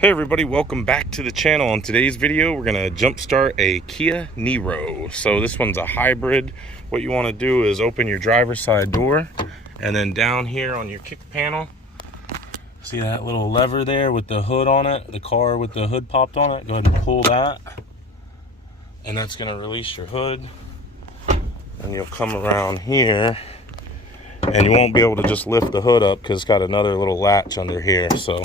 Hey everybody, welcome back to the channel. On today's video, we're gonna jumpstart a Kia Niro. So this one's a hybrid. What you wanna do is open your driver's side door, and then down here on your kick panel, see that little lever there with the hood on it, the car with the hood popped on it? Go ahead and pull that, and that's gonna release your hood. And you'll come around here, and you won't be able to just lift the hood up because it's got another little latch under here. So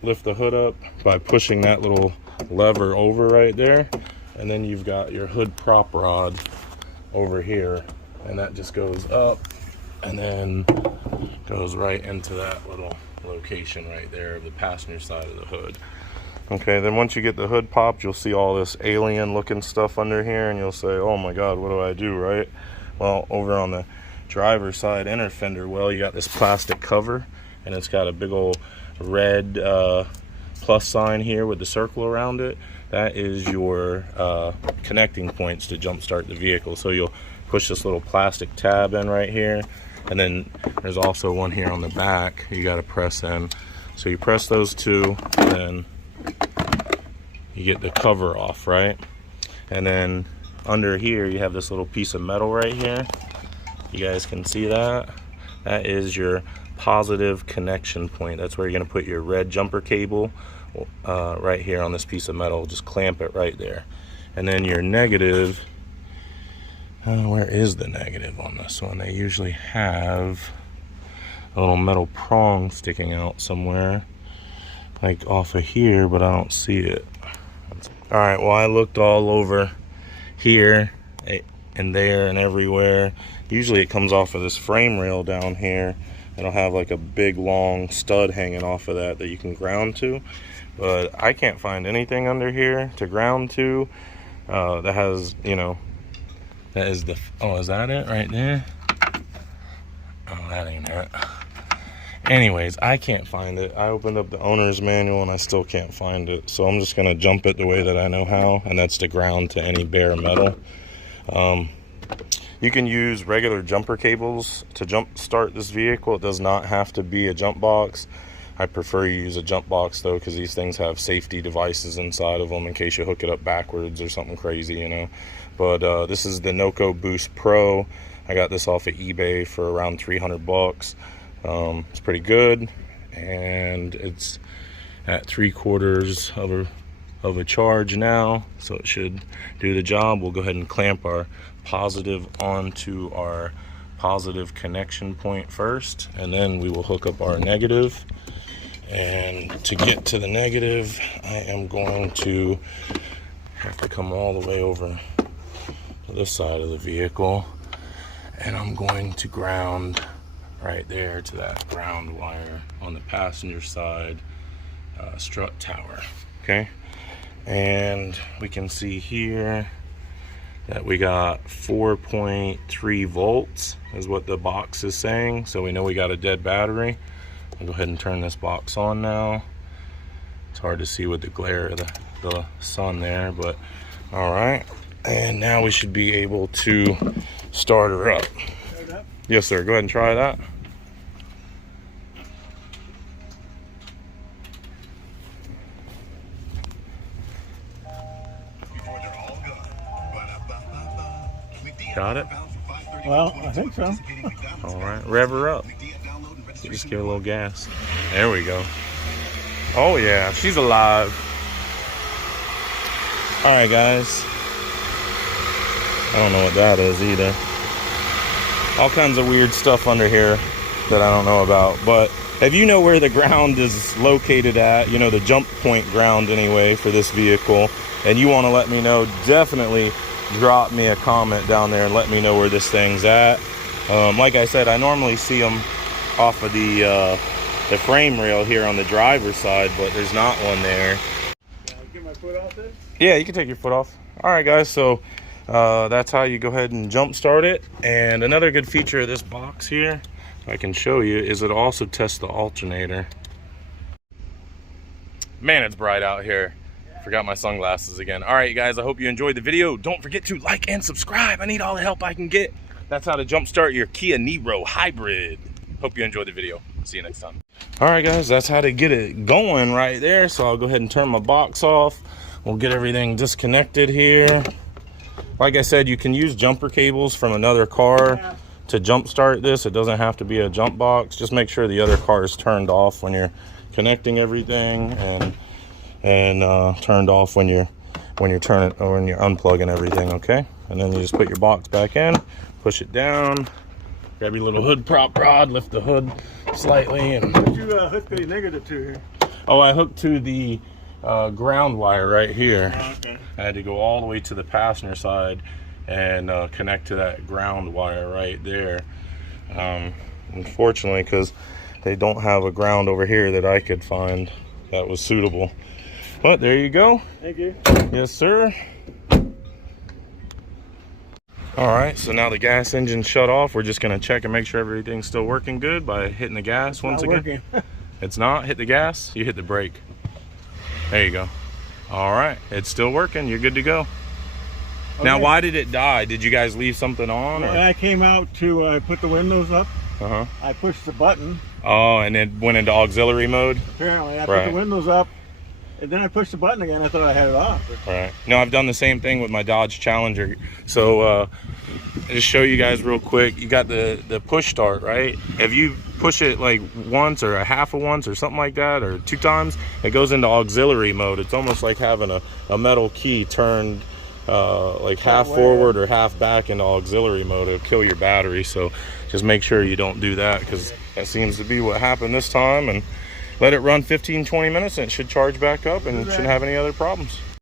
lift the hood up by pushing that little lever over right there, and then you've got your hood prop rod over here, and that just goes up and then goes right into that little location right there of the passenger side of the hood. Okay, then once you get the hood popped, you'll see all this alien looking stuff under here, and you'll say, oh my god, what do I do, right? Well, over on the driver's side inner fender well, you got this plastic cover, and it's got a big old red plus sign here with the circle around it. That is your connecting points to jump start the vehicle. So you'll push this little plastic tab in right here, and then there's also one here on the back you got to press in. So you press those two, and then you get the cover off, right? And then under here you have this little piece of metal right here. You guys can see that. That is your positive connection point. That's where you're going to put your red jumper cable right here on this piece of metal. Just clamp it right there. And then your negative, where is the negative on this one? They usually have a little metal prong sticking out somewhere, like off of here, but I don't see it. All right, well, I looked all over here and there and everywhere. Usually it comes off of this frame rail down here. It'll have like a big long stud hanging off of that you can ground to, but I can't find anything under here to ground to that has, you know, that is the, oh, is that it right there? Oh, that ain't it. Anyways, I can't find it. I opened up the owner's manual and I still can't find it, so I'm just gonna jump it the way that I know how, and that's to ground to any bare metal. You can use regular jumper cables to jump start this vehicle. It does not have to be a jump box. I prefer you use a jump box though, because these things have safety devices inside of them in case you hook it up backwards or something crazy, you know. But this is the NOCO Boost Pro. I got this off of eBay for around 300 bucks. It's pretty good, and it's at 3/4 of a charge now, so it should do the job. We'll go ahead and clamp our positive onto our positive connection point first, and then we will hook up our negative. And to get to the negative, I am going to have to come all the way over to this side of the vehicle, and I'm going to ground right there to that ground wire on the passenger side strut tower. Okay, and we can see here that we got 4.3 volts is what the box is saying, so we know we got a dead battery. I'll go ahead and turn this box on now. It's hard to see with the glare of the sun there, but all right. And now we should be able to start her up. Yes sir, go ahead and try that. Got it? Well, I think so. All right, rev her up. Just give her a little gas. There we go. Oh yeah, she's alive. All right, guys. I don't know what that is either. All kinds of weird stuff under here that I don't know about. But if you know where the ground is located at, you know, the jump point ground anyway for this vehicle, and you want to let me know, definitely drop me a comment down there and let me know where this thing's at. Like I said, I normally see them off of the frame rail here on the driver's side, but there's not one there. Get my foot off this? Yeah, you can take your foot off. All right, guys, so that's how you go ahead and jump start it. And another good feature of this box here, if I can show you, is it also tests the alternator. Man, it's bright out here. Forgot my sunglasses again. All right, you guys, I hope you enjoyed the video. Don't forget to like and subscribe. I need all the help I can get. That's how to jumpstart your Kia Niro Hybrid. Hope you enjoyed the video. See you next time. All right, guys, that's how to get it going right there. So I'll go ahead and turn my box off. We'll get everything disconnected here. Like I said, you can use jumper cables from another car to jump start this. It doesn't have to be a jump box. Just make sure the other car is turned off when you're connecting everything, and turned off when you're turning or when you're unplugging everything. Okay, and then you just put your box back in, push it down, grab your little hood prop rod, lift the hood slightly, and What you hook the negative to here? oh, I hooked to the ground wire right here. Oh, okay. I had to go all the way to the passenger side and connect to that ground wire right there. Unfortunately, because they don't have a ground over here that I could find that was suitable. But there you go. Thank you. Yes, sir. All right, so now the gas engine shut off. We're just gonna check and make sure everything's still working good by hitting the gas once again. Working. It's not. Hit the gas, you hit the brake. There you go. All right, it's still working. You're good to go. Okay. Now, why did it die? Did you guys leave something on? Or? When I came out to put the windows up, I pushed the button. Oh, and it went into auxiliary mode? Apparently, I put the windows up, and then I pushed the button again. I thought I had it off. Right. No, I've done the same thing with my Dodge Challenger. So, just show you guys real quick. You got the push start, right? If you push it like once or a half of once or something like that, or 2 times, it goes into auxiliary mode. It's almost like having a metal key turned like half forward or half back into auxiliary mode. It'll kill your battery. So just make sure you don't do that, because that seems to be what happened this time. And let it run 15-20 minutes and it should charge back up and shouldn't have any other problems.